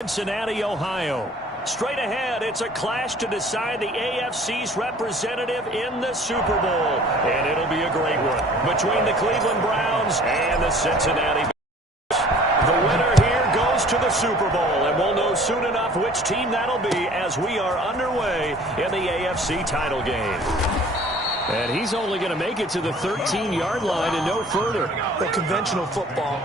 Cincinnati, Ohio. Straight ahead, it's a clash to decide the AFC's representative in the Super Bowl. And it'll be a great one between the Cleveland Browns and the Cincinnati Bengals. The winner here goes to the Super Bowl, and we'll know soon enough which team that'll be as we are underway in the AFC title game. And he's only going to make it to the 13-yard line and no further. Well, conventional football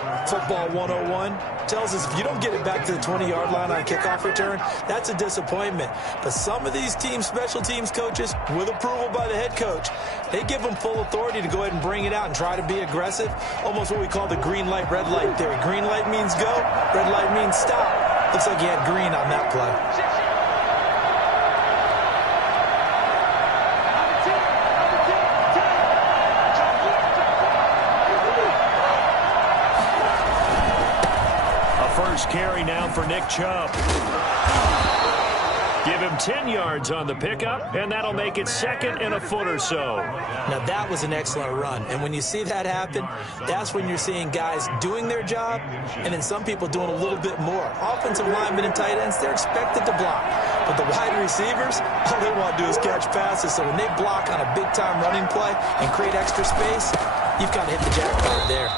101, tells us if you don't get it back to the 20-yard line on a kickoff return, that's a disappointment. But some of these teams, special teams coaches, with approval by the head coach, they give them full authority to go ahead and bring it out and try to be aggressive, almost what we call the green light, red light theory. Green light means go, red light means stop. Looks like he had green on that play. First carry now for Nick Chubb. Give him 10 yards on the pickup, and that'll make it second and a foot or so. Now, that was an excellent run. And when you see that happen, that's when you're seeing guys doing their job, and then some people doing a little bit more. Offensive linemen and tight ends, they're expected to block. But the wide receivers, all they want to do is catch passes. So when they block on a big-time running play and create extra space, you've got to hit the jackpot there.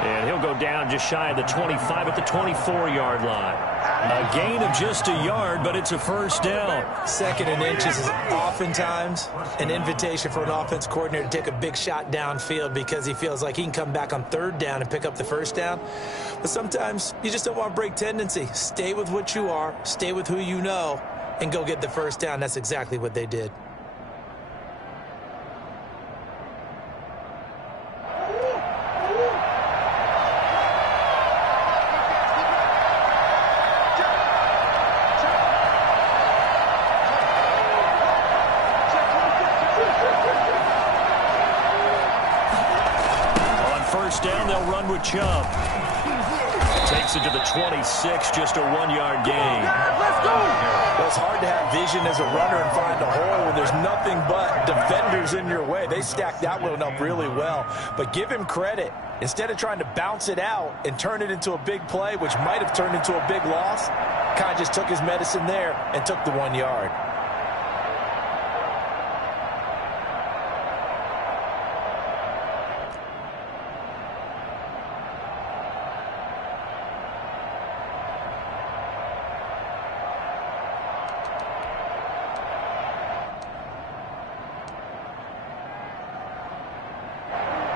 And he'll go down just shy of the 25 at the 24-yard line. A gain of just a yard, but it's a first down. Second and inches is oftentimes an invitation for an offense coordinator to take a big shot downfield because he feels like he can come back on third down and pick up the first down. But sometimes you just don't want to break tendency. Stay with what you are, stay with who you know, and go get the first down. That's exactly what they did. Down, they'll run with Chubb. Takes it to the 26, just a 1-yard gain. Let's go! Well, it's hard to have vision as a runner and find a hole when there's nothing but defenders in your way. They stacked that one up really well. But give him credit. Instead of trying to bounce it out and turn it into a big play, which might have turned into a big loss, kind of just took his medicine there and took the 1 yard.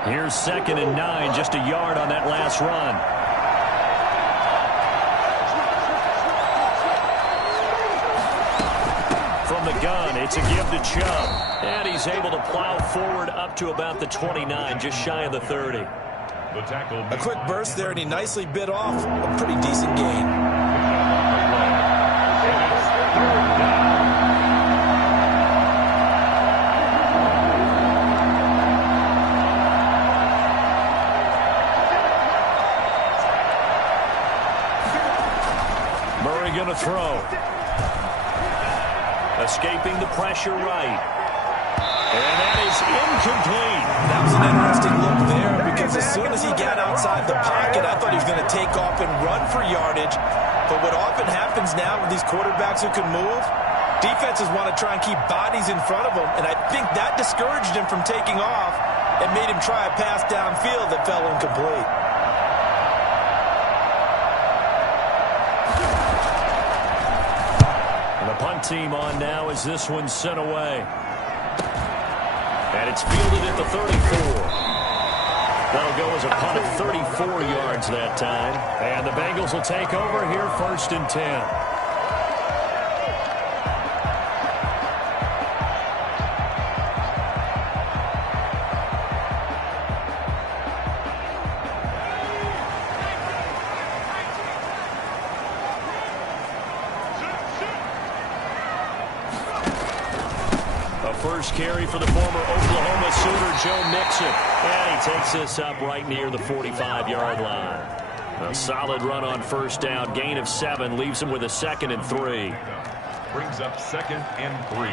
Here's 2nd and 9, just a yard on that last run. From the gun, it's a give to Chubb. And he's able to plow forward up to about the 29, just shy of the 30. A quick burst there, and he nicely bit off a pretty decent gain. Going to throw. Escaping the pressure right. And that is incomplete. That was an interesting look there because as soon as he got outside the pocket, I thought he was going to take off and run for yardage. But what often happens now with these quarterbacks who can move, defenses want to try and keep bodies in front of them, and I think that discouraged him from taking off and made him try a pass downfield that fell incomplete. Punt team on now as this one's sent away. And it's fielded at the 34. That'll go as a punt of 34 yards that time. And the Bengals will take over here 1st and 10. First carry for the former Oklahoma Sooner, Joe Mixon. And he takes this up right near the 45-yard line. A solid run on first down. Gain of 7 leaves him with a 2nd and 3. Brings up 2nd and 3.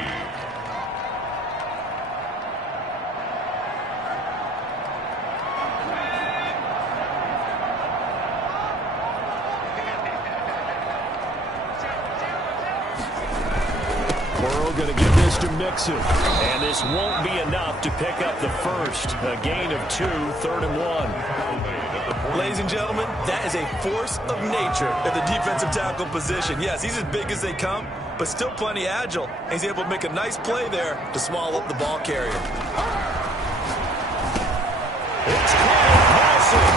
Burrow going to give this to Mixon. And this won't be enough to pick up the first. A gain of 2, 3rd and 1. Ladies and gentlemen, that is a force of nature at the defensive tackle position. Yes, he's as big as they come, but still plenty agile. He's able to make a nice play there to swallow up the ball carrier. It's caught passing.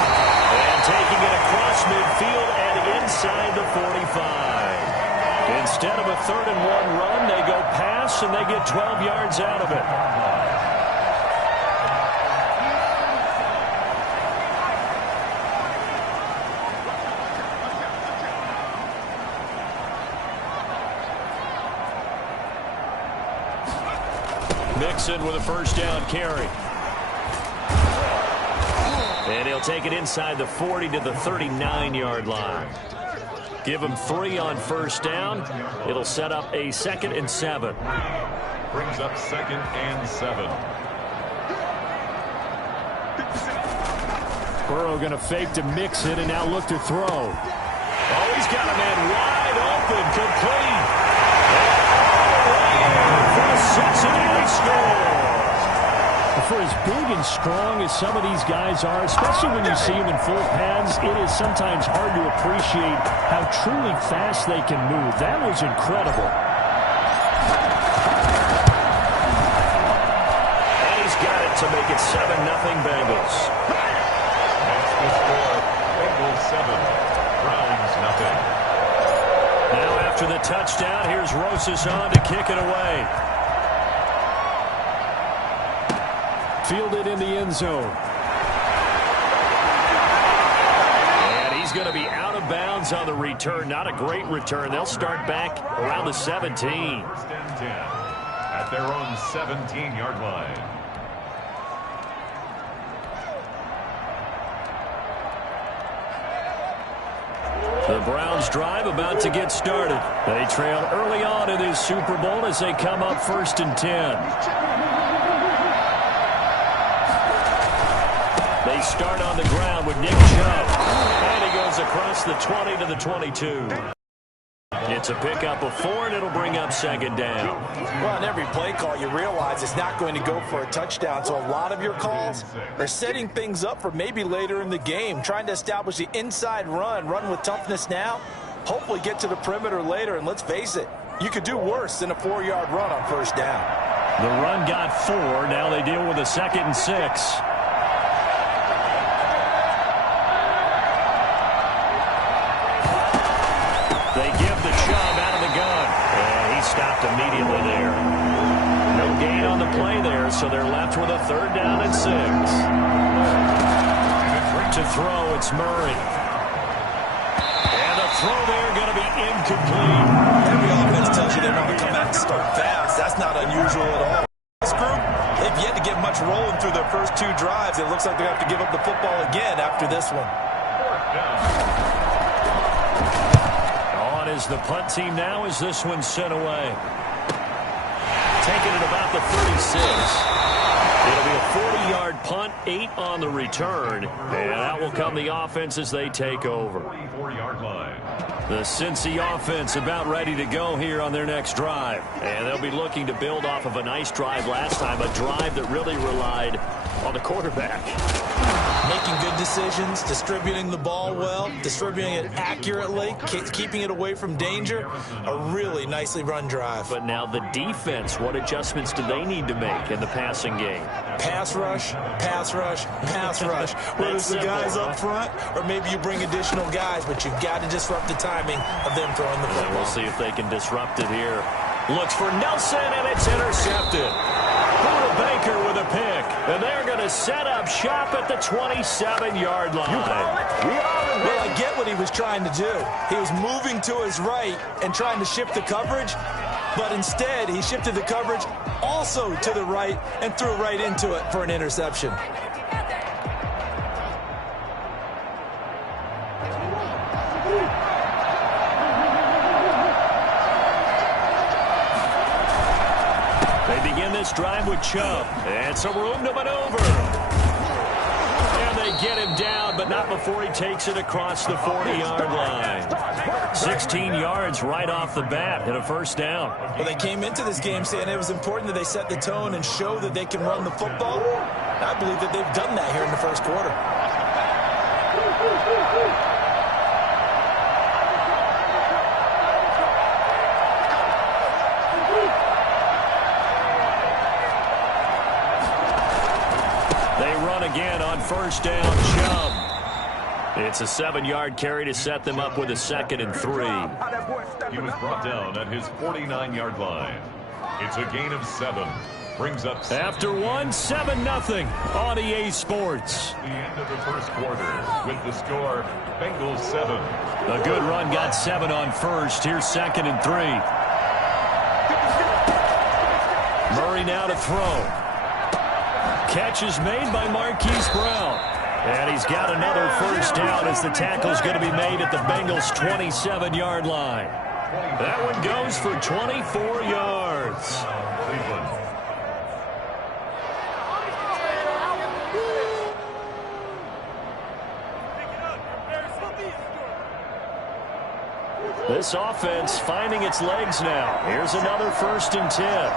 And taking it across midfield and inside the 45. Instead of a 3rd and 1 run, they go pass and they get 12 yards out of it. Mixon with a first down carry. And he'll take it inside the 40 to the 39-yard line. Give him 3 on first down. It'll set up a 2nd and 7. Brings up 2nd and 7. Burrow going to fake to Mixon and now look to throw. Oh, he's got a man wide open, complete. For a Cincinnati score. For as big and strong as some of these guys are, especially when you see them in full pads, it is sometimes hard to appreciate how truly fast they can move. That was incredible. And he's got it to make it 7-0 Bengals. That's the score. Bengals 7, Browns nothing. Now after the touchdown, here's Rosas on to kick it away. Fielded in the end zone. And he's going to be out of bounds on the return. Not a great return. They'll start back around the 17. 1st and 10 at their own 17-yard line. The Browns drive about to get started. They trail early on in this Super Bowl as they come up 1st and 10. They start on the ground with Nick Chubb. And he goes across the 20 to the 22. It's a pickup of 4, and it'll bring up 2nd down. Well, on every play call, you realize it's not going to go for a touchdown. So a lot of your calls are setting things up for maybe later in the game, trying to establish the inside run with toughness now, hopefully get to the perimeter later. And let's face it, you could do worse than a 4-yard run on 1st down. The run got 4. Now they deal with a 2nd and 6. They give the Chubb out of the gun. And he stopped immediately there. No gain on the play there, so they're left with a 3rd down and 6. To throw, it's Murray. And the throw there going to be incomplete. Every offense tells you they want to come out and start fast. That's not unusual at all. This group, they've yet to get much rolling through their first 2 drives. It looks like they have to give up the football again after this one. 4th down. Is the punt team now as this one's sent away. Taking it about the 36. It'll be a 40-yard punt, 8 on the return. And that will come the offense as they take over. 44-yard line. The Cincy offense about ready to go here on their next drive. And they'll be looking to build off of a nice drive last time, a drive that really relied on the quarterback. Making good decisions, distributing the ball well, distributing it accurately, keeping it away from danger. A really nicely run drive. But now the defense, what adjustments do they need to make in the passing game? Pass rush, pass rush, pass rush. Whether it's the guys up front or maybe you bring additional guys, but you've got to disrupt the timing of them throwing the football. And we'll see if they can disrupt it here. Looks for Nelson, and it's intercepted. Buda Baker with a pick. And they're going to set up shop at the 27-yard line. Well, I get what he was trying to do. He was moving to his right and trying to shift the coverage, but instead he shifted the coverage also to the right and threw right into it for an interception. They begin this drive with Chubb. And some room to maneuver. And they get him down, but not before he takes it across the 40-yard line. 16 yards right off the bat and a first down. Well, they came into this game saying it was important that they set the tone and show that they can run the football. And I believe that they've done that here in the first quarter. Again on first down, Chubb. It's a 7-yard carry to set them up with a 2nd and 3. He was brought down at his 49-yard line. It's a gain of 7. Brings up 7. After 7-0 on EA Sports. The end of the first quarter with the score, Bengals 7. A good run got 7 on first. Here's 2nd and 3. Murray now to throw. Catch is made by Marquise Brown. And he's got another first down as the tackle's going to be made at the Bengals' 27-yard line. That one goes for 24 yards. Cleveland. This offense finding its legs now. Here's another 1st and 10.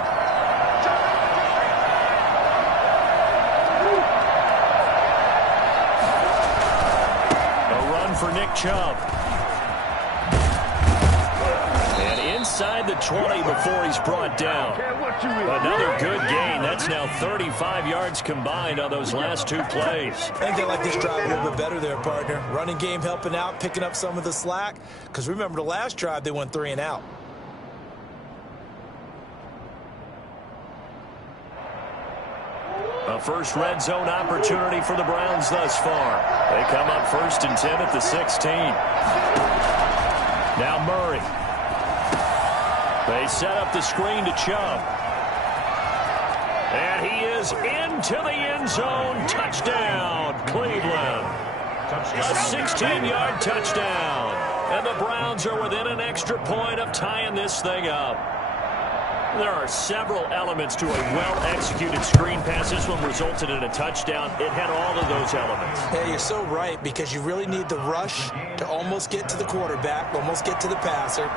For Nick Chubb. And inside the 20 before he's brought down. Another good gain. That's now 35 yards combined on those last 2 plays. I think they like this drive a little bit better there, partner. Running game helping out, picking up some of the slack. Because remember the last drive, they went 3 and out. A first red zone opportunity for the Browns thus far. They come up 1st and 10 at the 16. Now Murray. They set up the screen to Chubb. And he is into the end zone. Touchdown, Cleveland. A 16-yard touchdown. And the Browns are within an extra point of tying this thing up. There are several elements to a well-executed screen pass. This one resulted in a touchdown. It had all of those elements. Yeah, you're so right, because you really need the rush to almost get to the quarterback, almost get to the passer.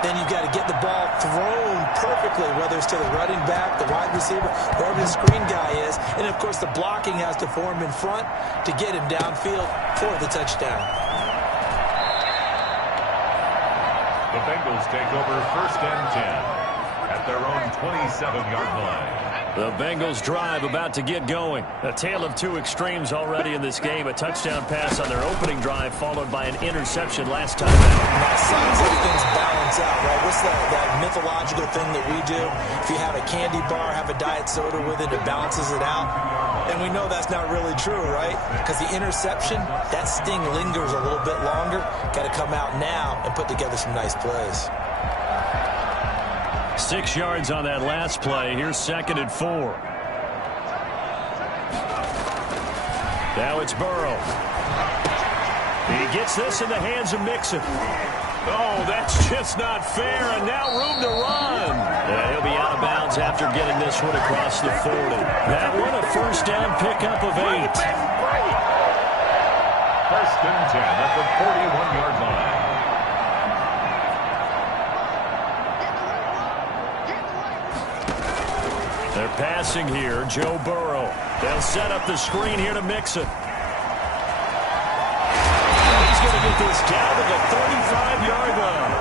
Then you've got to get the ball thrown perfectly, whether it's to the running back, the wide receiver, whoever the screen guy is. And, of course, the blocking has to form in front to get him downfield for the touchdown. The Bengals take over 1st and 10. At their own 27-yard line. The Bengals drive about to get going. A tale of 2 extremes already in this game. A touchdown pass on their opening drive followed by an interception last time out. That sounds like things balance out, right? What's that mythological thing that we do? If you have a candy bar, have a diet soda with it, it balances it out. And we know that's not really true, right? Because the interception, that sting lingers a little bit longer. Got to come out now and put together some nice plays. 6 yards on that last play. Here's 2nd and 4. Now it's Burrow. He gets this in the hands of Mixon. Oh, that's just not fair, and now room to run. Yeah, he'll be out of bounds after getting this one across the 40. That one a first down pickup of 8. 1st and 10 at the 41-yard line. They're passing here, Joe Burrow. They'll set up the screen here to Mixon. He's going to get this down to the 35-yard line.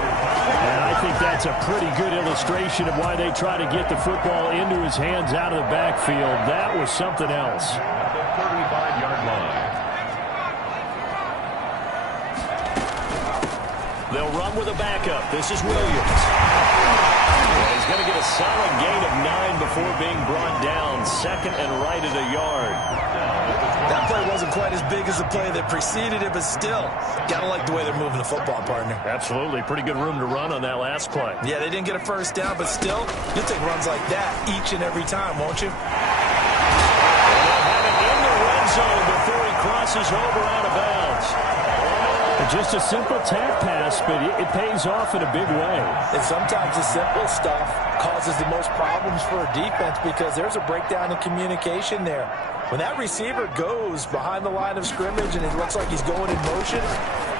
And I think that's a pretty good illustration of why they try to get the football into his hands out of the backfield. That was something else. At the 35-yard line. They'll run with a backup. This is Williams. He's going to get a solid gain of 9 before being brought down. 2nd and right at a yard. That play wasn't quite as big as the play that preceded it, but still, got to like the way they're moving the football, partner. Absolutely. Pretty good room to run on that last play. Yeah, they didn't get a first down, but still, you'll take runs like that each and every time, won't you? And they'll have it in the red zone before he crosses over out of bounds. Just a simple tap pass, but it pays off in a big way. And sometimes the simple stuff causes the most problems for a defense because there's a breakdown in communication there. When that receiver goes behind the line of scrimmage and it looks like he's going in motion,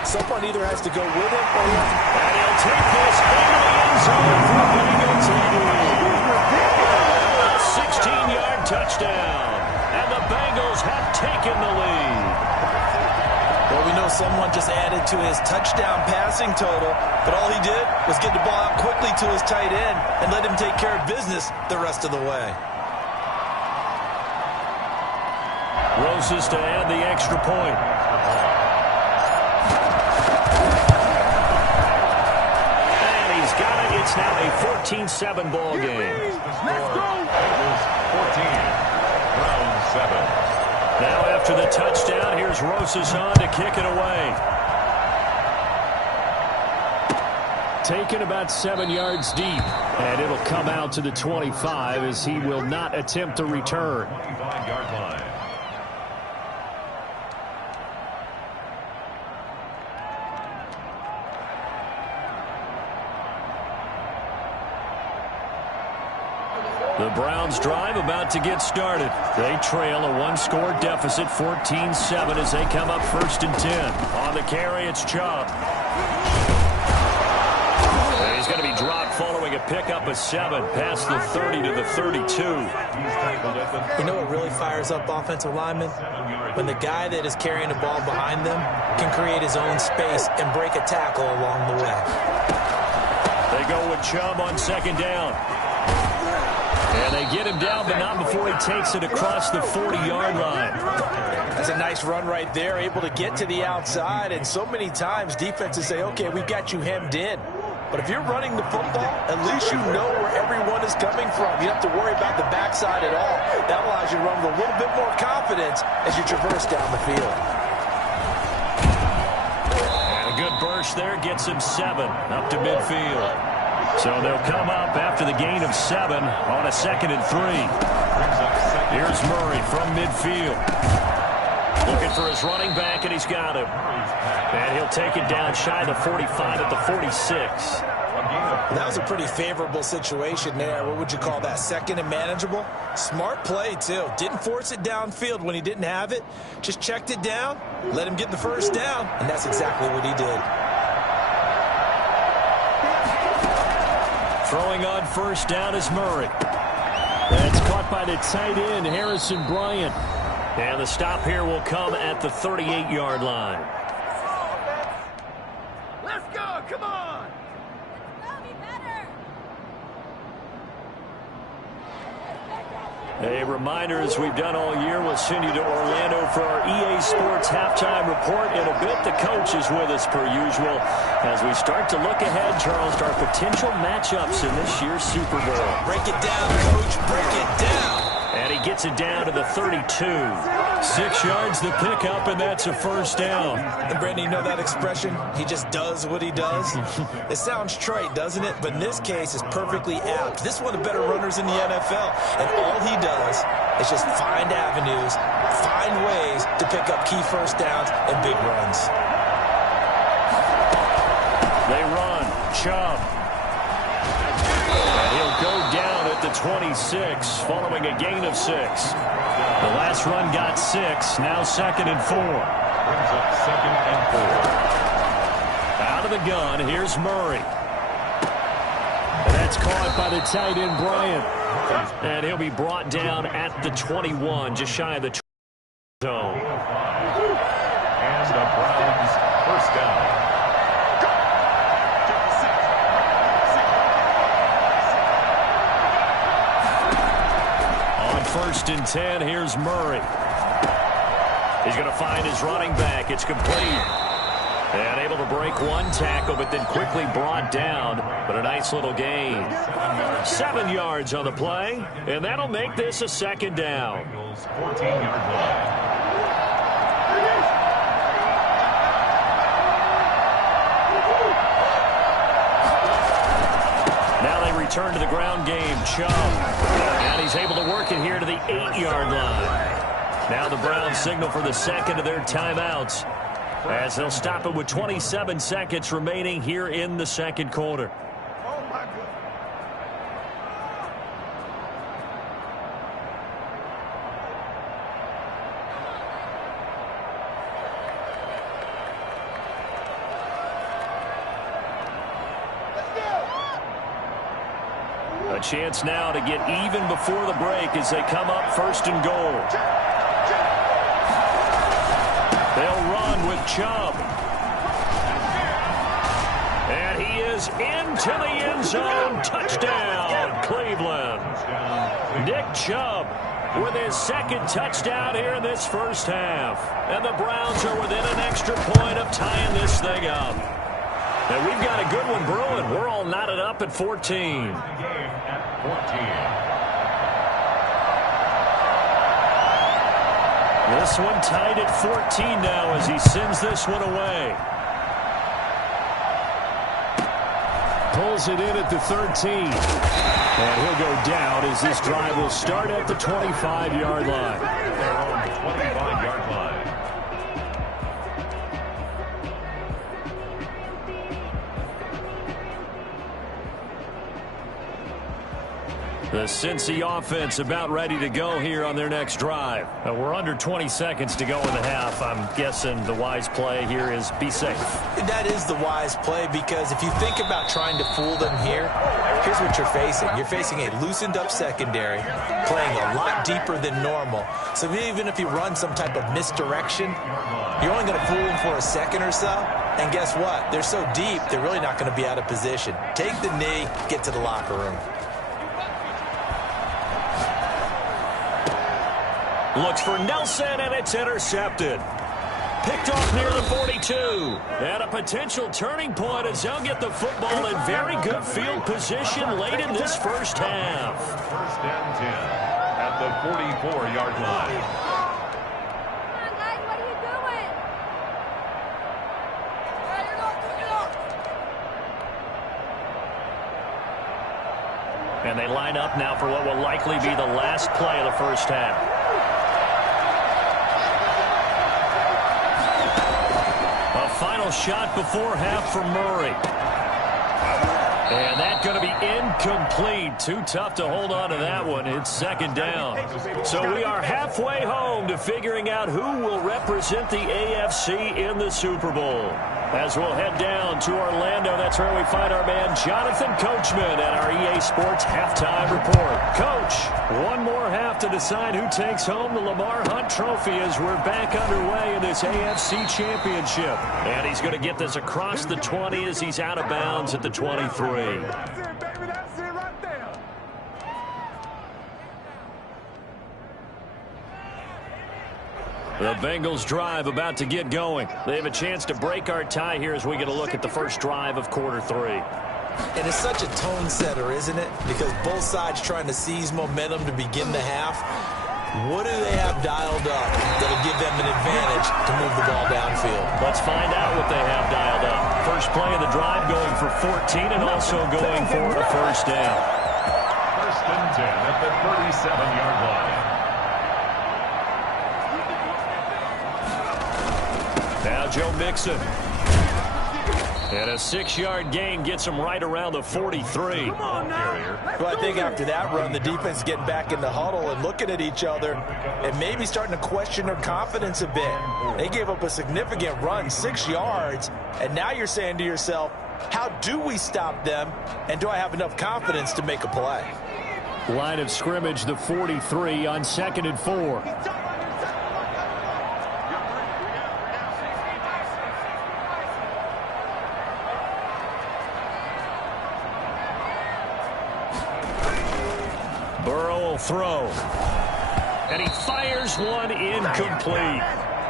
someone either has to go with him or and he'll take this into the end zone for Bengal TD. A 16-yard touchdown, and the Bengals have taken the lead. Well, we know someone just added to his touchdown passing total, but all he did was get the ball out quickly to his tight end and let him take care of business the rest of the way. Roses to add the extra point. And he's got it. It's now a 14-7 ball game. Let's go! 14, Browns 7. Now after the touchdown, here's Roses on to kick it away. Taken about 7 yards deep, and it'll come out to the 25 as he will not attempt to return. 25-yard line. The Browns drive about to get started. They trail a one-score deficit, 14-7, as they come up 1st and 10. On the carry, it's Chubb. And he's going to be dropped following a pickup of 7 past the 30 to the 32. You know what really fires up offensive linemen? When the guy that is carrying the ball behind them can create his own space and break a tackle along the way. They go with Chubb on 2nd down. And they get him down, but not before he takes it across the 40-yard line. That's a nice run right there, able to get to the outside. And so many times defenses say, okay, we've got you hemmed in. But if you're running the football, at least you know where everyone is coming from. You don't have to worry about the backside at all. That allows you to run with a little bit more confidence as you traverse down the field. And a good burst there gets him 7 up to midfield. So they'll come up after the gain of 7 on a 2nd and 3. Here's Murray from midfield. Looking for his running back, and he's got him. And he'll take it down shy of the 45 at the 46. That was a pretty favorable situation there. What would you call that? 2nd and manageable? Smart play, too. Didn't force it downfield when he didn't have it. Just checked it down, let him get the 1st down, and that's exactly what he did. Throwing on 1st down is Murray. That's caught by the tight end, Harrison Bryant. And the stop here will come at the 38-yard line. Let's go, come on! A reminder, as we've done all year, we'll send you to Orlando for our EA Sports halftime report. In a bit, the coach is with us per usual as we start to look ahead, Charles, to our potential matchups in this year's Super Bowl. Break it down, Coach. Break it down. And he gets it down to the 32. 6 yards the pickup, and that's a 1st down. And, Brandon, you know that expression? He just does what he does? It sounds trite, doesn't it? But in this case, it's perfectly apt. This is one of the better runners in the NFL. And all he does is just find avenues, find ways to pick up key 1st downs and big runs. They run. Chubb. And he'll go down at the 26 following a gain of 6. The last run got 6. Now 2nd and 4. Brings up 2nd and 4. Out of the gun, here's Murray. And that's caught by the tight end, Bryant. And he'll be brought down at the 21, just shy of the zone. And the Browns 1st down. On 1st and 10, here's Murray. He's going to find his running back. It's complete. And able to break one tackle, but then quickly brought down. But a nice little gain. 7 yards on the play, and that'll make this a 2nd down. 14-yard line. Now they return to the ground game. Chubb. And he's able to work it here to the 8-yard line. Now the Browns signal for the 2nd of their timeouts. as they'll stop it with 27 seconds remaining here in the second quarter. A chance now to get even before the break as they come up first and goal. They'll run with Chubb. And he is into the end zone. Touchdown, Cleveland. Nick Chubb with his second touchdown here in this first half. And the Browns are within an extra point of tying this thing up. And we've got a good one brewing. We're all knotted up at 14. This one tied at 14 now as he sends this one away. Pulls it in at the 13. And he'll go down as this drive will start at the 25-yard line. They're on the 25-yard line. The Cincy offense about ready to go here on their next drive. We're under 20 seconds to go in the half. I'm guessing the wise play here is be safe. That is the wise play, because if you think about trying to fool them here, here's what you're facing. You're facing a loosened up secondary, playing a lot deeper than normal. So even if you run some type of misdirection, you're only going to fool them for a second or so. And guess what? They're so deep, they're really not going to be out of position. Take the knee, get to the locker room. Looks for Nelson, and it's intercepted. Picked off near the 42. And a potential turning point as they'll get the football in very good field position late in this first half. First and 10 at the 44-yard line. And they line up now for what will likely be the last play of the first half. A final shot before half for Murray. And that's going to be incomplete. Too tough to hold on to that one. It's second down. So we are halfway home to figuring out who will represent the AFC in the Super Bowl. As we'll head down to Orlando, that's where we find our man Jonathan Coachman at our EA Sports Halftime Report. Coach, one more half to decide who takes home the Lamar Hunt Trophy as we're back underway in this AFC Championship. And he's going to get this across the 20 as he's out of bounds at the 23. That's it, baby. That's it right there. The Bengals drive about to get going. They have a chance to break our tie here as we get a look at the first drive of quarter 3. And it's such a tone setter, isn't it? Because both sides trying to seize momentum to begin the half. What do they have dialed up that'll give them an advantage to move the ball downfield? Let's find out what they have dialed up. First play of the drive going for 14 and also going for a first down. First and 10 at the 37-yard line. Now Joe Mixon. And a 6-yard gain gets him right around the 43. Well, I think after that run, the defense is getting back in the huddle and looking at each other and maybe starting to question their confidence a bit. They gave up a significant run, 6 yards, and now you're saying to yourself, how do we stop them, and do I have enough confidence to make a play? Line of scrimmage, the 43 on 2nd and 4. Throw. And he fires one incomplete.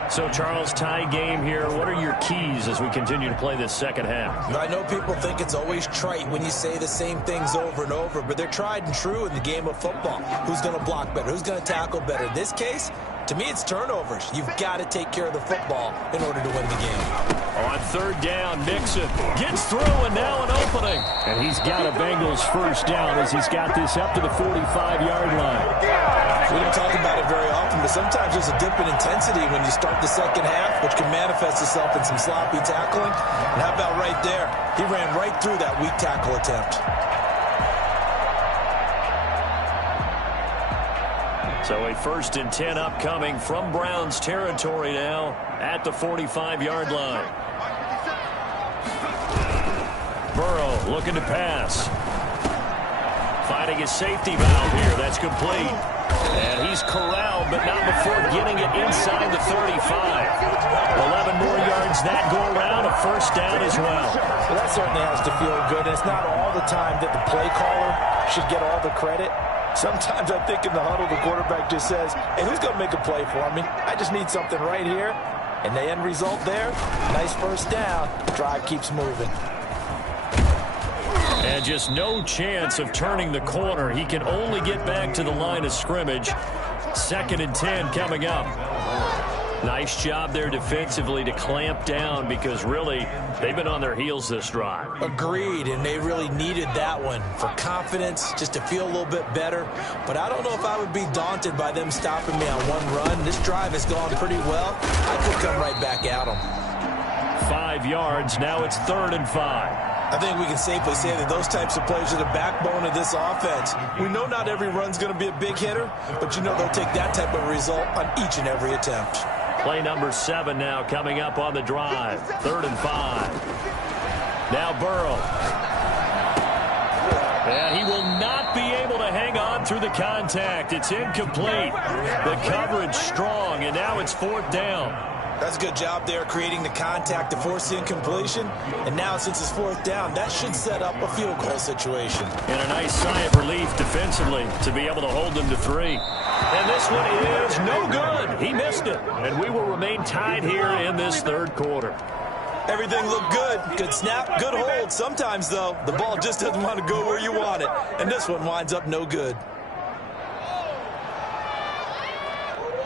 So, Charles, tie game here. What are your keys as we continue to play this second half? I know people think it's always trite when you say the same things over and over, but they're tried and true in the game of football. Who's going to block better? Who's going to tackle better? In this case, to me, it's turnovers. You've got to take care of the football in order to win the game. On 3rd down, Mixon gets through, and now an opening. And he's got a Bengals first down as he's got this up to the 45-yard line. We don't talk about it very often, but sometimes there's a dip in intensity when you start the second half, which can manifest itself in some sloppy tackling. And how about right there? He ran right through that weak tackle attempt. So a 1st and 10 upcoming from Browns territory now at the 45-yard line. Burrow looking to pass. Finding his safety valve here. That's complete. And he's corralled, but not before getting it inside the 35. 11 more yards that go around, a 1st down as well. Well, that certainly has to feel good. And it's not all the time that the play caller should get all the credit. Sometimes I think in the huddle, the quarterback just says, hey, who's going to make a play for me? I just need something right here. And the end result there, nice 1st down. Drive keeps moving. And just no chance of turning the corner. He can only get back to the line of scrimmage. 2nd and 10 coming up. Nice job there defensively to clamp down because really they've been on their heels this drive. Agreed, and they really needed that one for confidence, just to feel a little bit better. But I don't know if I would be daunted by them stopping me on one run. This drive has gone pretty well. I could come right back at them. 5 yards. Now it's 3rd and 5. I think we can safely say that those types of plays are the backbone of this offense. We know not every run's going to be a big hitter, but you know they'll take that type of result on each and every attempt. Play number 7 now coming up on the drive. 3rd and 5. Now Burrow. And he will not be able to hang on through the contact. It's incomplete. The coverage strong, and now it's 4th down. That's a good job there creating the contact to force the incompletion. And now since it's 4th down, that should set up a field goal situation. And a nice sigh of relief defensively to be able to hold them to 3. And this one is no good. He missed it. And we will remain tied here in this 3rd quarter. Everything looked good. Good snap, good hold. Sometimes, though, the ball just doesn't want to go where you want it. And this one winds up no good.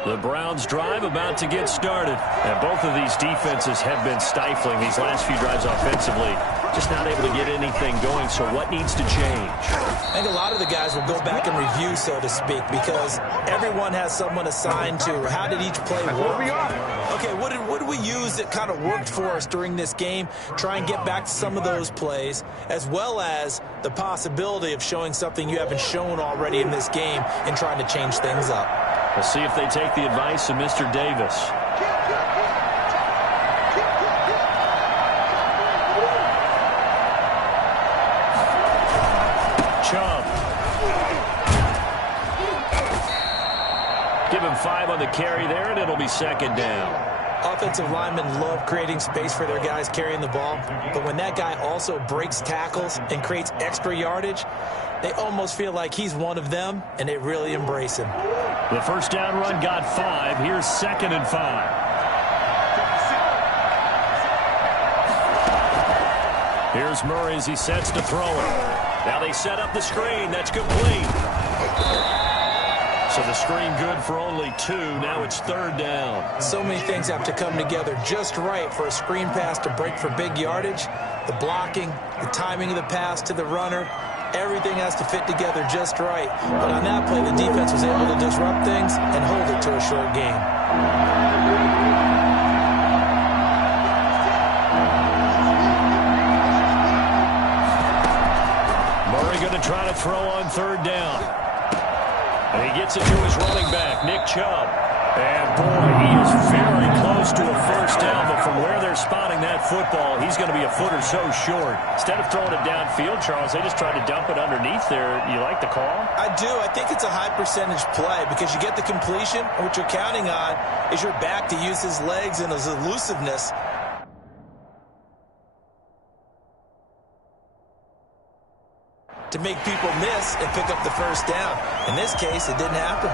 The Browns drive about to get started. And both of these defenses have been stifling these last few drives offensively. Just not able to get anything going. So what needs to change? I think a lot of the guys will go back and review, so to speak, because everyone has someone assigned to how did each play work. Okay, what did we use that kind of worked for us during this game? Try and get back to some of those plays, as well as the possibility of showing something you haven't shown already in this game and trying to change things up. We'll see if they take the advice of Mr. Davis. Chubb. Give him 5 on the carry there, and it'll be 2nd down. Offensive linemen love creating space for their guys carrying the ball, but when that guy also breaks tackles and creates extra yardage, they almost feel like he's one of them, and they really embrace him. The 1st down run got 5. Here's 2nd and 5. Here's Murray as he sets to throw it. Now they set up the screen. That's complete. So the screen good for only 2. Now it's 3rd down. So many things have to come together just right for a screen pass to break for big yardage. The blocking, the timing of the pass to the runner, everything has to fit together just right. But on that play, the defense was able to disrupt things and hold it to a short game. Murray going to try to throw on 3rd down. And he gets it to his running back, Nick Chubb. And, boy, he is very close to a 1st down, but from where they're spotting that football, he's going to be a foot or so short. Instead of throwing it downfield, Charles, they just tried to dump it underneath there. You like the call? I do. I think it's a high-percentage play because you get the completion, and what you're counting on is your back to use his legs and his elusiveness to make people miss and pick up the 1st down. In this case, it didn't happen.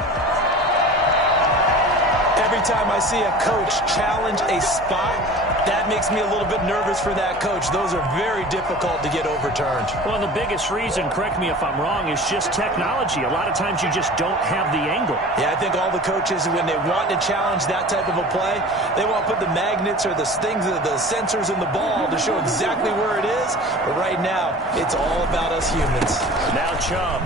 Every time I see a coach challenge a spot, that makes me a little bit nervous for that coach. Those are very difficult to get overturned. Well, the biggest reason, correct me if I'm wrong, is just technology. A lot of times you just don't have the angle. Yeah, I think all the coaches, when they want to challenge that type of a play, they want to put the magnets or the things, the sensors in the ball to show exactly where it is. But right now, it's all about us humans. Now Chubb.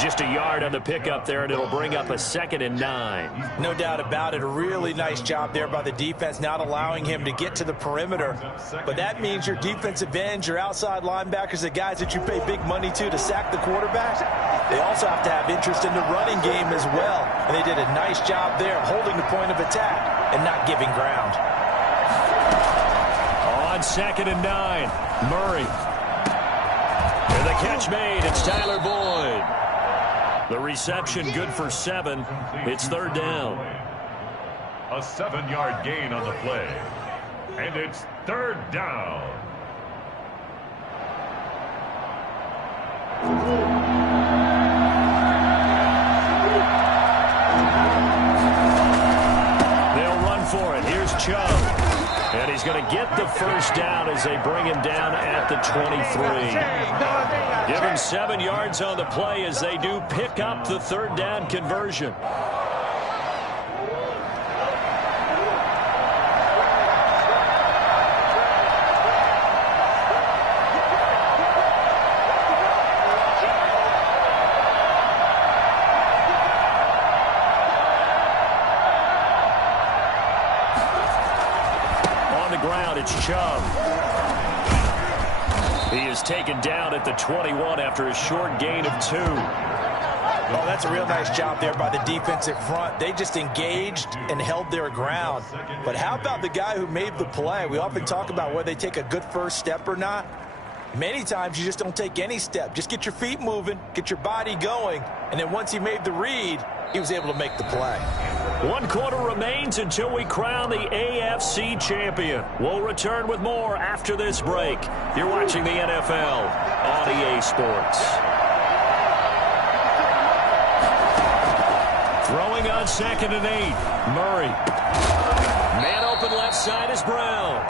Just a yard on the pickup there, and it'll bring up a 2nd and 9. No doubt about it. A really nice job there by the defense, not allowing him to get to the perimeter. But that means your defensive ends, your outside linebackers, the guys that you pay big money to sack the quarterback, they also have to have interest in the running game as well. And they did a nice job there holding the point of attack and not giving ground. On 2nd and 9, Murray. And the catch made. It's Tyler Boyd. The reception good for 7. It's 3rd down. A 7-yard gain on the play. And it's 3rd down. They'll run for it. Here's Chubb. And he's going to get the 1st down as they bring him down at the 23. Give him 7 yards on the play as they do pick up the 3rd down conversion. It's Chubb. He is taken down at the 21 after a short gain of 2. Oh, that's a real nice job there by the defensive front. They just engaged and held their ground. But how about the guy who made the play? We often talk about whether they take a good first step or not. Many times you just don't take any step. Just get your feet moving, get your body going, and then once he made the read, he was able to make the play. 1 quarter remains until we crown the AFC champion. We'll return with more after this break. You're watching the NFL on EA Sports. Throwing on 2nd and 8. Murray. Man open left side is Brown.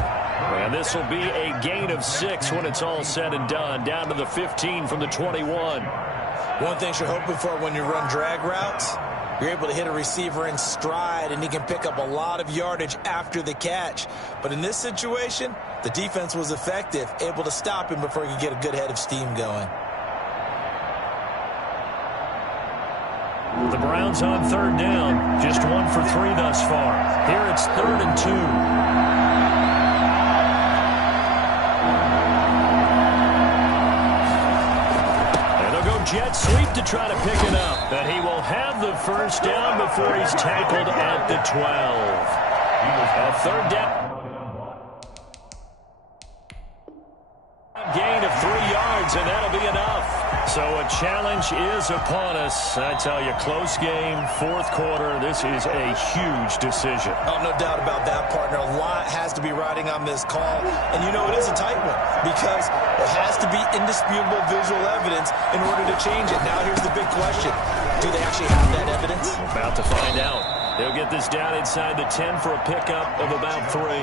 And this will be a gain of 6 when it's all said and done. Down to the 15 from the 21. One thing you're hoping for when you run drag routes, you're able to hit a receiver in stride, and he can pick up a lot of yardage after the catch. But in this situation, the defense was effective, able to stop him before he could get a good head of steam going. The Browns on 3rd down. Just 1 for 3 thus far. Here it's 3rd and 2. Jet sweep to try to pick it up. And he will have the 1st down before he's tackled at the 12. A 3rd down. Gain of 3 yards, and that'll be enough. So a challenge is upon us. I tell you, close game, 4th quarter. This is a huge decision. Oh, no doubt about that, partner. A lot has to be riding on this call. And you know it is a tight one because it has to be indisputable visual evidence in order to change it. Now here's the big question. Do they actually have that evidence? We're about to find out. They'll get this down inside the 10 for a pickup of about 3.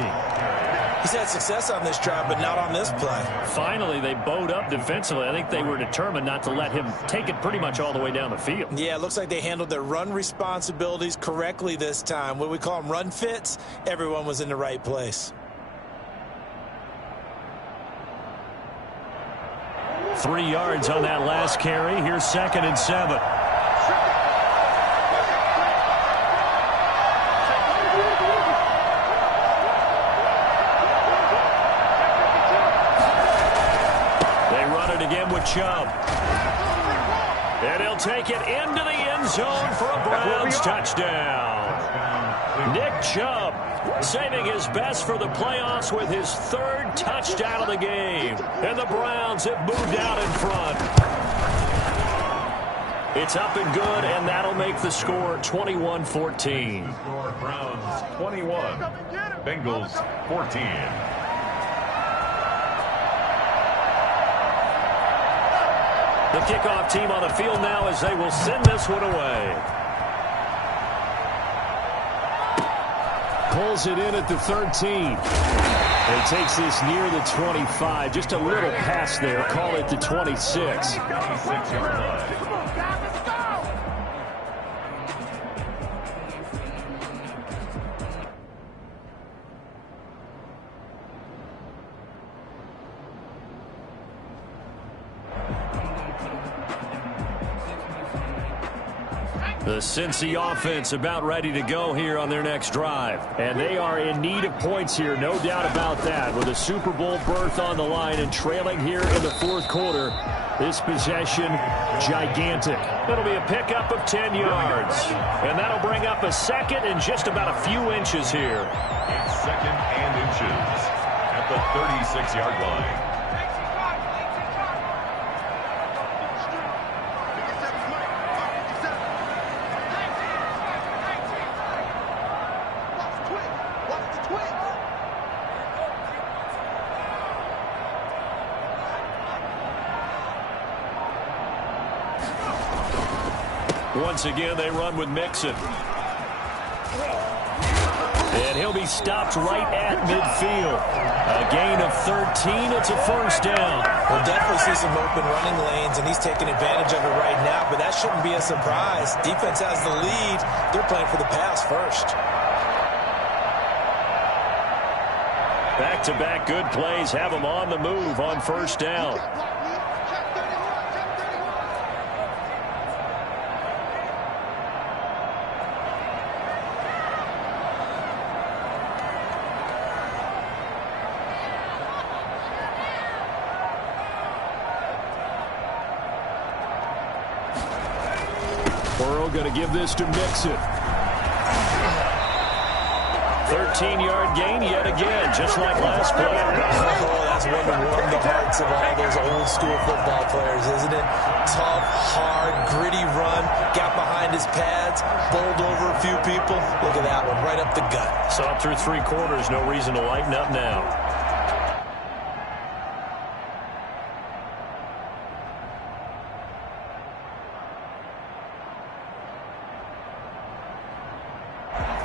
He's had success on this drive, but not on this play. Finally, they bowed up defensively. I think they were determined not to let him take it pretty much all the way down the field. Yeah, it looks like they handled their run responsibilities correctly this time. What we call them run fits, everyone was in the right place. 3 yards on that last carry. Here's 2nd and 7. Again with Chubb. And he'll take it into the end zone for a Browns touchdown. Nick Chubb saving his best for the playoffs with his 3rd touchdown of the game. And the Browns have moved out in front. It's up and good, and that'll make the score 21-14. Browns 21, Bengals 14. The kickoff team on the field now as they will send this one away. Pulls it in at the 13. And takes this near the 25. Just a little pass there. Call it the 26. The Cincy offense about ready to go here on their next drive. And they are in need of points here, no doubt about that. With a Super Bowl berth on the line and trailing here in the fourth quarter, this possession, gigantic. It'll be a pickup of 10 yards. And that'll bring up a second and just about a few inches here. It's second and inches at the 36-yard line. Once again, they run with Mixon. And he'll be stopped right at midfield. A gain of 13. It's a first down. We'll definitely see some open running lanes, and he's taking advantage of it right now, but that shouldn't be a surprise. Defense has the lead. They're playing for the pass first. Back-to-back good plays have them on the move on first down. Burrow going to give this to Mixon. 13-yard gain yet again, just like last play. Oh, that's one to warm the hearts of all those old-school football players, isn't it? Tough, hard, gritty run, got behind his pads, bowled over a few people. Look at that one, right up the gut. Saw through three quarters, no reason to lighten up now.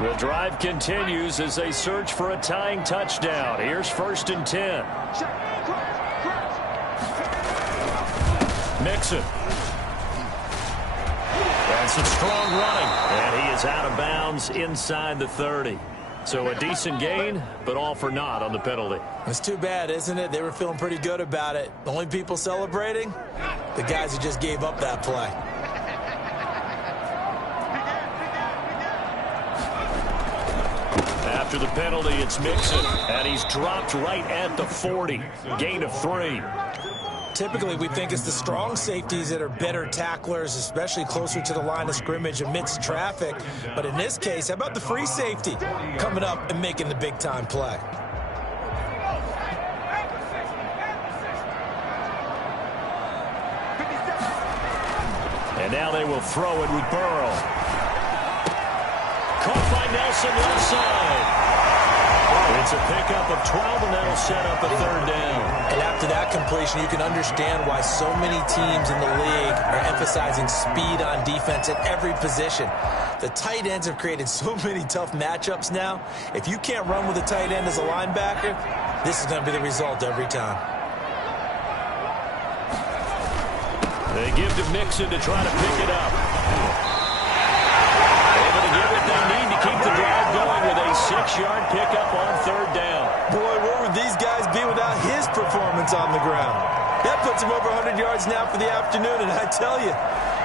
The drive continues as they search for a tying touchdown. Here's first and 10. Mixon. That's some strong running. And he is out of bounds inside the 30. So a decent gain, but all for naught on the penalty. It's too bad, isn't it? They were feeling pretty good about it. The only people celebrating? The guys who just gave up that play. After the penalty, it's Mixon, and he's dropped right at the 40. Gain of 3. Typically, we think it's the strong safeties that are better tacklers, especially closer to the line of scrimmage amidst traffic. But in this case, how about the free safety coming up and making the big-time play? And now they will throw it with Burrow. Caught by Nelson left side. It's a pickup of 12, and that'll set up a third down. And after that completion, you can understand why so many teams in the league are emphasizing speed on defense at every position. The tight ends have created so many tough matchups now. If you can't run with a tight end as a linebacker, this is going to be the result every time. They give to Mixon to try to pick it up. Able to get what they need to keep the drive going with a 6-yard pickup on third down. Boy, where would these guys be without his performance on the ground? That puts him over 100 yards now for the afternoon, and I tell you,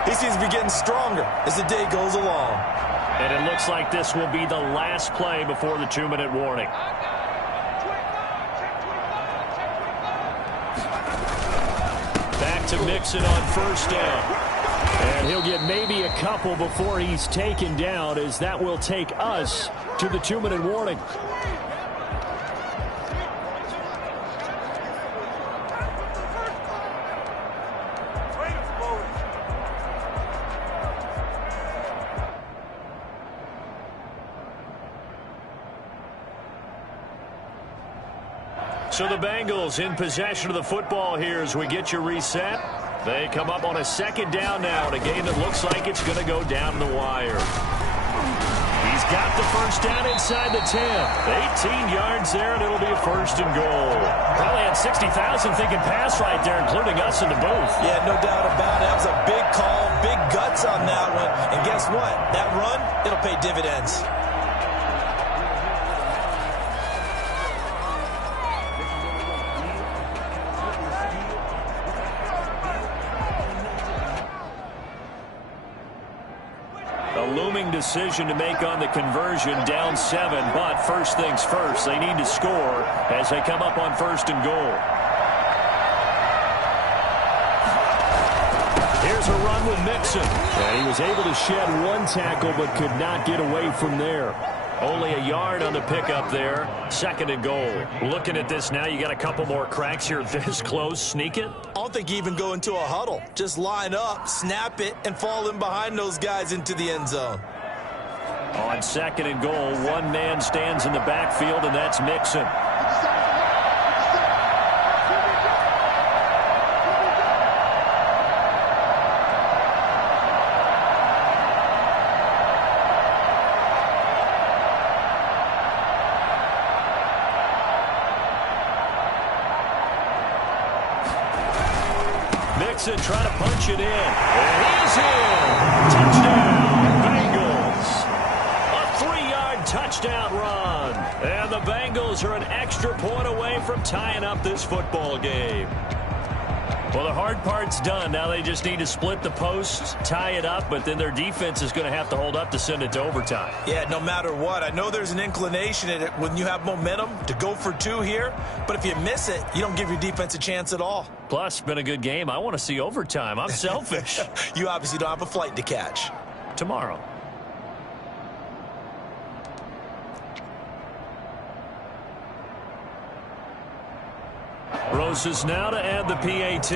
he seems to be getting stronger as the day goes along. And it looks like this will be the last play before the 2-minute warning. Back to Mixon on first down. And he'll get maybe a couple before he's taken down, as that will take us to the 2-minute warning. So the Bengals in possession of the football here as we get you reset. They come up on a second down now in a game that looks like it's going to go down the wire. He's got the first down inside the 10. 18 yards there, and it'll be a first and goal. Probably had 60,000 thinking pass right there, including us in the booth. Yeah, no doubt about it. That was a big call, big guts on that one. And guess what? That run, it'll pay dividends. looming decision to make on the conversion, down 7. But first things first, they need to score as they come up on 1st and goal. Here's a run with Mixon. And he was able to shed 1 tackle but could not get away from there. Only a yard on the pickup there. 2nd and goal. Looking at this now, you got a couple more cracks here this close. Sneak it? I don't think you even go into a huddle. Just line up, snap it, and fall in behind those guys into the end zone. On 2nd and goal, one man stands in the backfield, and that's Mixon. Mixon trying to punch it in. And he's in. Touchdown, Bengals. A 3-yard touchdown run. And the Bengals are an extra point away from tying up this football game. Well, the hard part's done. Now they just need to split the posts, tie it up, but then their defense is going to have to hold up to send it to overtime. Yeah, no matter what. I know there's an inclination in it when you have momentum to go for 2 here, but if you miss it, you don't give your defense a chance at all. Plus, been a good game. I want to see overtime. I'm selfish. You obviously don't have a flight to catch. Tomorrow. Roses now to add the PAT.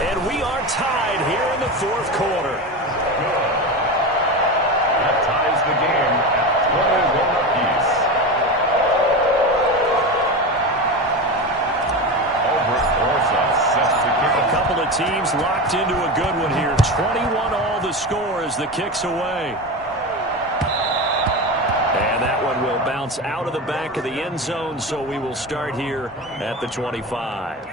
And we are tied here in the 4th quarter. That ties the game at 21 apiece. Albert Orsa set to kick. A couple of teams locked into a good one here. 21 all the score as the kick's away. And that one will bounce out of the back of the end zone, so we will start here at the 25.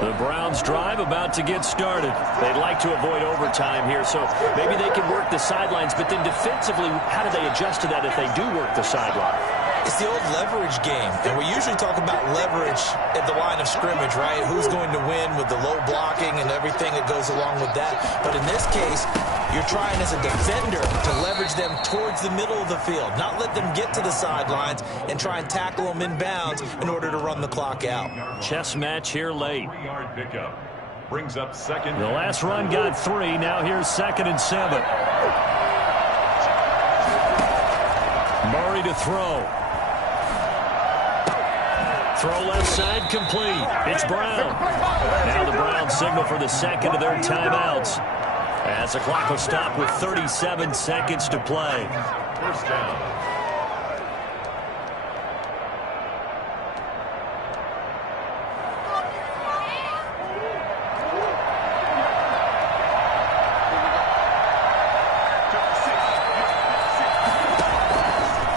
The Browns drive about to get started. They'd like to avoid overtime here, so maybe they can work the sidelines, but then defensively, how do they adjust to that if they do work the sideline? It's the old leverage game, and we usually talk about leverage at the line of scrimmage, right? Who's going to win with the low blocking and everything that goes along with that. But in this case, you're trying as a defender to leverage them towards the middle of the field, not let them get to the sidelines and try and tackle them in bounds in order to run the clock out. Chess match here late. 3-yard pickup brings up 2nd. The last run got 3. Now here's 2nd and 7. Murray to throw. Throw left side complete. It's Brown. Now the Browns signal for the 2nd of their timeouts as the clock will stop with 37 seconds to play. 1st down.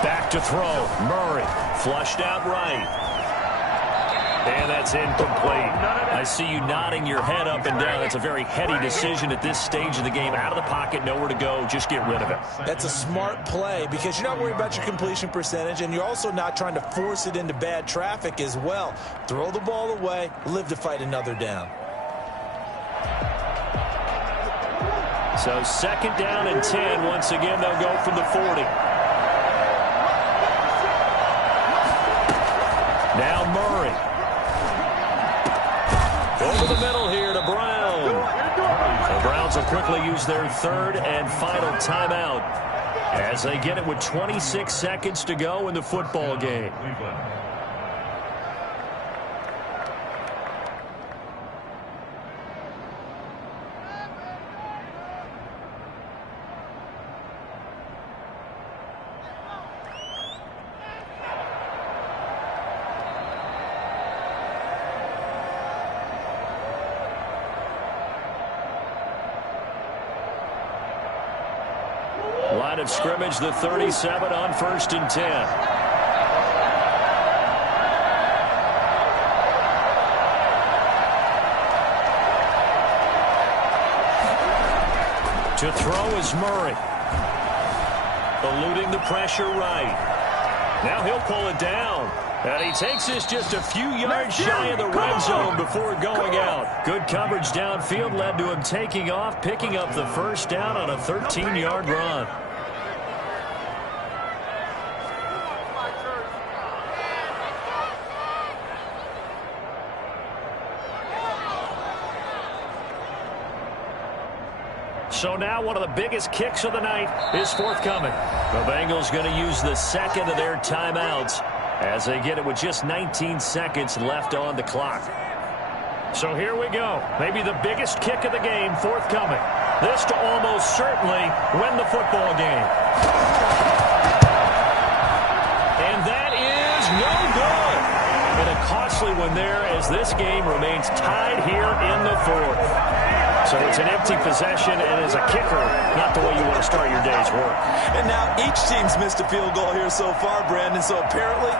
Back to throw. Murray flushed out right. And that's incomplete. I see you nodding your head up and down. That's a very heady decision at this stage of the game. Out of the pocket, nowhere to go. Just get rid of it. That's a smart play because you're not worried about your completion percentage, and you're also not trying to force it into bad traffic as well. Throw the ball away, live to fight another down. So 2nd down and 10. Once again, they'll go from the 40. Now Murray. Over the middle here to Brown. The Browns will quickly use their 3rd and final timeout as they get it with 26 seconds to go in the football game. Line of scrimmage, the 37 on 1st and 10. To throw is Murray. Eluding the pressure right. Now he'll pull it down. And he takes this just a few yards shy of the red zone before going out. Good coverage downfield led to him taking off, picking up the first down on a 13-yard run. So now one of the biggest kicks of the night is forthcoming. The Bengals going to use the second of their timeouts as they get it with just 19 seconds left on the clock. So here we go. Maybe the biggest kick of the game forthcoming. This to almost certainly win the football game. And that is no good. And a costly one there as this game remains tied here in the fourth. So it's an empty possession, and as a kicker, not the way you want to start your day's work. And now each team's missed a field goal here so far, Brandon, so apparently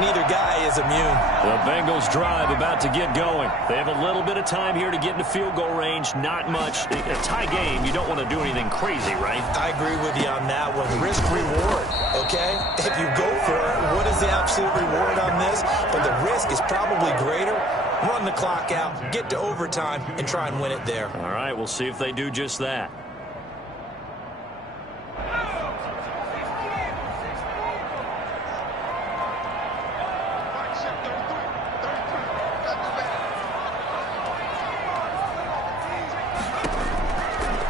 neither guy is immune. The Bengals drive about to get going. They have a little bit of time here to get into field goal range, not much. A tie game, you don't want to do anything crazy, right? I agree with you on that one. Risk-reward, okay? If you go for it, what is the absolute reward on this? But the risk is probably greater. Run the clock out, get to overtime, and try and win it there. All right, we'll see if they do just that.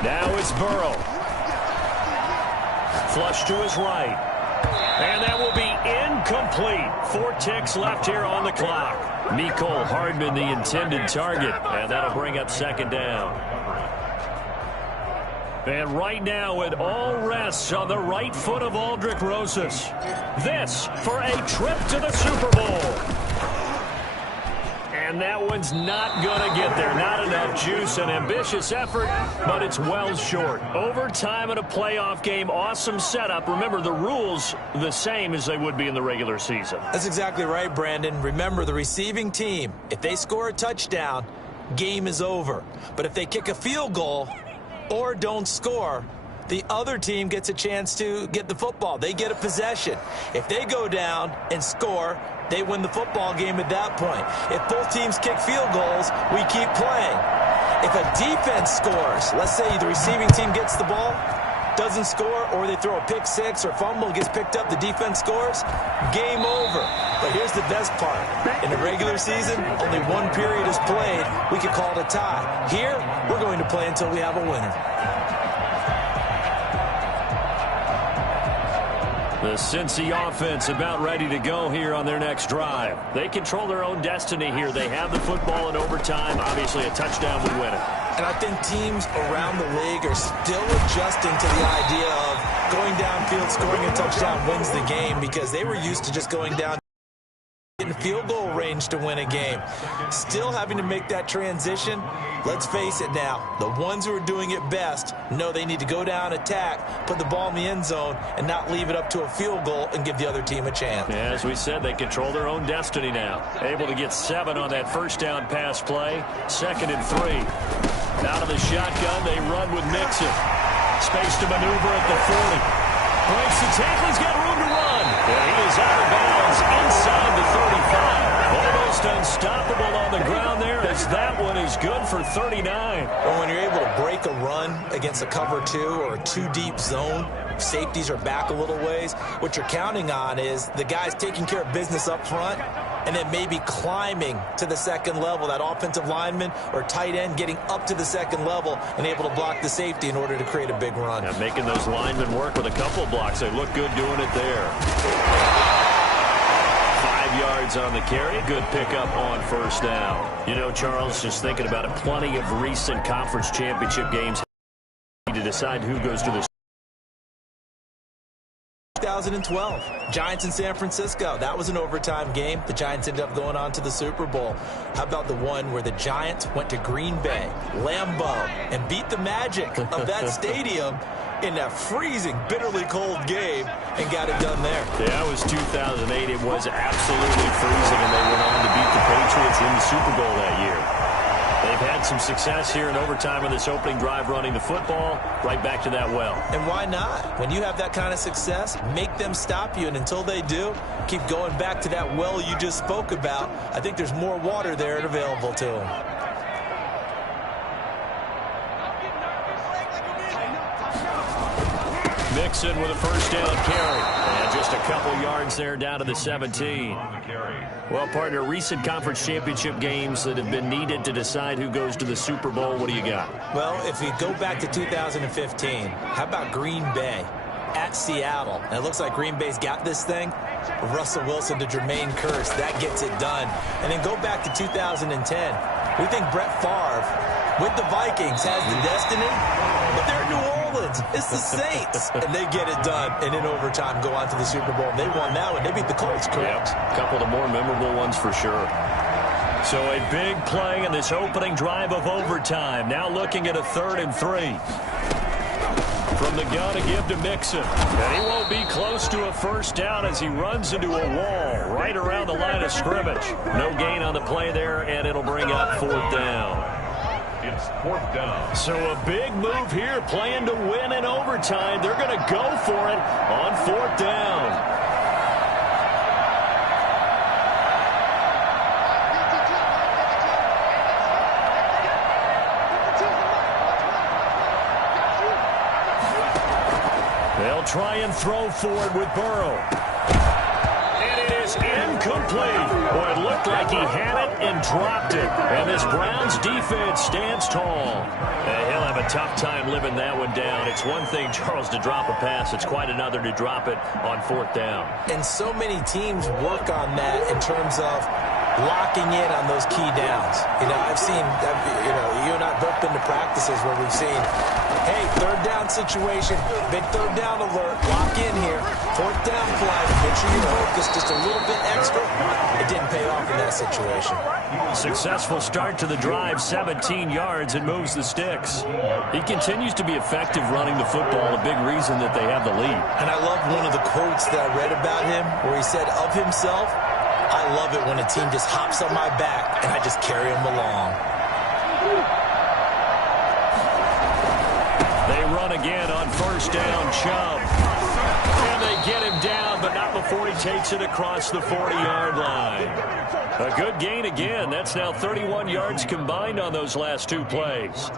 Now it's Burrow. Flush to his right. And that will be incomplete. 4 ticks left here on the clock. Mecole Hardman, the intended target. And that'll bring up second down. And right now it all rests on the right foot of Aldrick Rosas. This for a trip to the Super Bowl. And that one's not going to get there. Not enough juice. An ambitious effort, but it's well short. Overtime in a playoff game. Awesome setup. Remember, the rules the same as they would be in the regular season. That's exactly right, Brandon. Remember, the receiving team, if they score a touchdown, game is over. But if they kick a field goal or don't score, the other team gets a chance to get the football. They get a possession. If they go down and score, they win the football game at that point. If both teams kick field goals, we keep playing. If a defense scores, let's say the receiving team gets the ball, doesn't score, or they throw a pick six or fumble, gets picked up, the defense scores, game over. But here's the best part. In the regular season, only one period is played. We could call it a tie. Here, we're going to play until we have a winner. The Cincy offense about ready to go here on their next drive. They control their own destiny here. They have the football in overtime. Obviously, a touchdown would win it. And I think teams around the league are still adjusting to the idea of going downfield, scoring a touchdown wins the game, because they were used to just going down in field goal range to win a game. Still having to make that transition. Let's face it now, the ones who are doing it best know they need to go down, attack, put the ball in the end zone, and not leave it up to a field goal and give the other team a chance. Yeah, as we said, they control their own destiny now. Able to get 7 on that first down pass play. 2nd and 3. Out of the shotgun, they run with Mixon. Space to maneuver at the 40. Breaks the tackle, he's got room to run. And he is out of bounds inside the 35. Almost unstoppable on the ground there, as that one is good for 39. Well, when you're able to break a run against a cover 2 or a 2-deep zone, safeties are back a little ways. What you're counting on is the guys taking care of business up front and then maybe climbing to the second level, that offensive lineman or tight end getting up to the second level and able to block the safety in order to create a big run. Yeah, making those linemen work with a couple blocks. They look good doing it there. 5 yards on the carry. Good pickup on first down. You know, Charles, just thinking about it, plenty of recent conference championship games to decide who goes to the 2012, Giants in San Francisco. That was an overtime game. The Giants ended up going on to the Super Bowl. How about the one where the Giants went to Green Bay, Lambeau, and beat the Magic of that stadium in that freezing, bitterly cold game and got it done there? Yeah, it was 2008. It was absolutely freezing, and they went on to beat the Patriots in the Super Bowl that year. They've had had some success here in overtime on this opening drive running the football. Right back to that well. And why not? When you have that kind of success, make them stop you. And until they do, keep going back to that well you just spoke about. I think there's more water there and available to them. Mixon with a first down carry. And just a couple yards there down to the 17. Well, partner, recent conference championship games that have been needed to decide who goes to the Super Bowl, what do you got? Well, if we go back to 2015, how about Green Bay at Seattle? And it looks like Green Bay's got this thing. Russell Wilson to Jermaine Kearse, that gets it done. And then go back to 2010. We think Brett Favre with the Vikings has the destiny, but they're in New Orleans. It's the Saints, and they get it done. And in overtime, go on to the Super Bowl. They won that one. They beat the Colts, correct? Yep. A couple of the more memorable ones for sure. So a big play in this opening drive of overtime. Now looking at a 3rd and 3. From the gun to give to Mixon. And he won't be close to a first down as he runs into a wall right around the line of scrimmage. No gain on the play there, and it'll bring up 4th down. It's 4th down. So a big move here, playing to win in overtime. They're going to go for it on 4th down. They'll try and throw forward with Burrow. And it is incomplete. Boy, it looked like he had it and dropped it. And this Browns defense stands tall. He'll have a tough time living that one down. It's one thing, Charles, to drop a pass. It's quite another to drop it on 4th down. And so many teams work on that in terms of locking in on those key downs. You know, I've seen, you and I both been to practices where we've seen, hey, 3rd down situation, big 3rd down alert, lock in here, 4th down play, make sure you focus just a little bit extra. It didn't pay off in that situation. Successful start to the drive, 17 yards, and moves the sticks. He continues to be effective running the football, a big reason that they have the lead. And I love one of the quotes that I read about him where he said of himself, I love it when a team just hops on my back and I just carry them along. They run again on 1st down, Chubb. And they get him down, but not before he takes it across the 40-yard line. A good gain again. That's now 31 yards combined on those last 2 plays.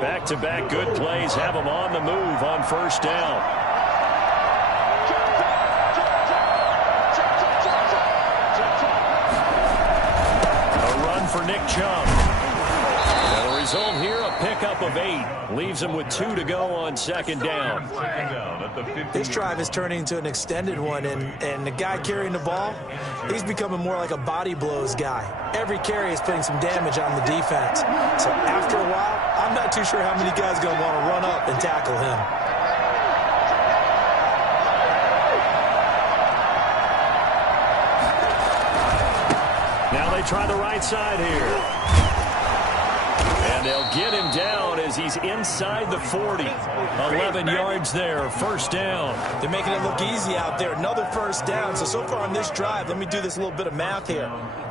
Back-to-back good plays have him on the move on 1st down. For Nick Chubb. And the result here, a pickup of 8. Leaves him with 2 to go on 2nd down. This drive is turning into an extended one, and the guy carrying the ball, he's becoming more like a body blows guy. Every carry is putting some damage on the defense. So after a while, I'm not too sure how many guys are going to want to run up and tackle him. They try the right side here. And they'll get him down as he's inside the 40. 11 yards there, 1st down. They're making it look easy out there. Another 1st down. So far on this drive, let me do this little bit of math here.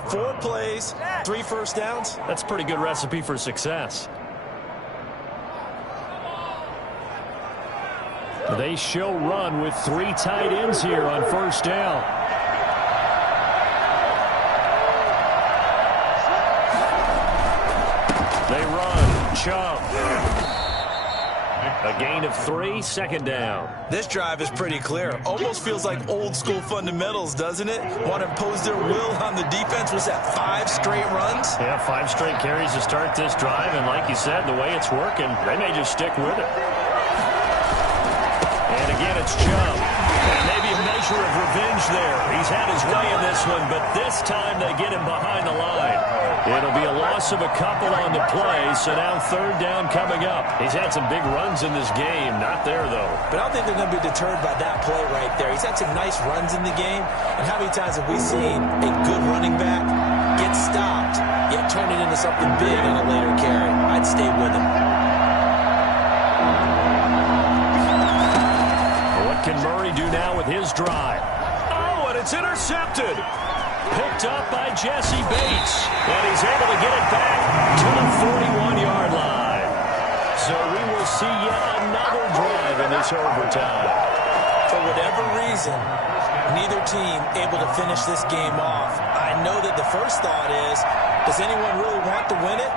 4 plays, 3 1st downs. That's a pretty good recipe for success. They show run with 3 tight ends here on 1st down. They run. Chubb. A gain of 3, 2nd down. This drive is pretty clear. Almost feels like old school fundamentals, doesn't it? Want to impose their will on the defense. Was that 5 straight runs? Yeah, 5 straight carries to start this drive. And like you said, the way it's working, they may just stick with it. And again, it's Chubb. And maybe a measure of revenge there. He's had his way in this one, but this time they get him behind the line. It'll be a loss of a couple on the play, so now 3rd down coming up. He's had some big runs in this game. Not there, though. But I don't think they're going to be deterred by that play right there. He's had some nice runs in the game. And how many times have we seen a good running back get stopped, yet turn it into something big on a later carry? I'd stay with him. What can Murray do now with his drive? Oh, and it's intercepted. Picked picked up by Jesse Bates. And he's able to get it back to the 41-yard line. So we will see yet another drive in this overtime. For whatever reason, neither team able to finish this game off. I know that the first thought is, does anyone really want to win it?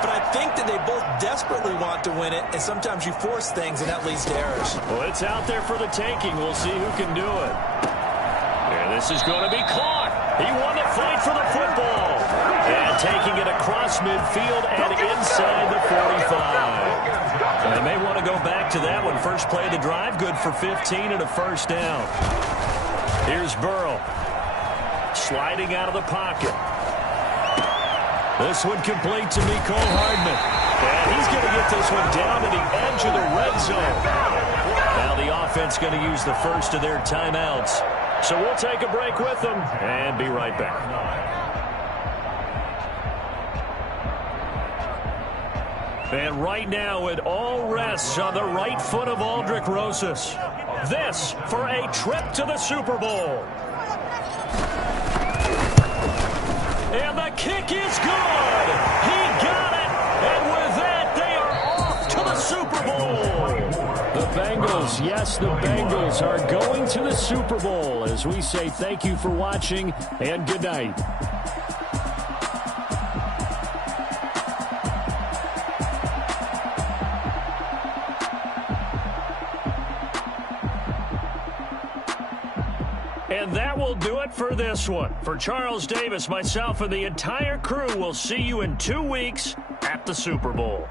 But I think that they both desperately want to win it, and sometimes you force things, and that leads to errors. Well, it's out there for the taking. We'll see who can do it. And this is going to be caught. He won the fight for the football. And taking it across midfield and inside the 45. And they may want to go back to that one. First play of the drive, good for 15 and a first down. Here's Burrow. Sliding out of the pocket. This one complete to Mecole Hardman. And he's going to get this one down to the edge of the red zone. Now the offense going to use the first of their timeouts. So we'll take a break with them and be right back. And right now it all rests on the right foot of Aldrick Rosas. This for a trip to the Super Bowl. And the kick is good. He got it. And with that, they are off to the Super Bowl. The Bengals, yes, the Bengals are going to the Super Bowl. As we say thank you for watching and good night. And that will do it for this one. For Charles Davis, myself, and the entire crew, we'll see you in 2 weeks at the Super Bowl.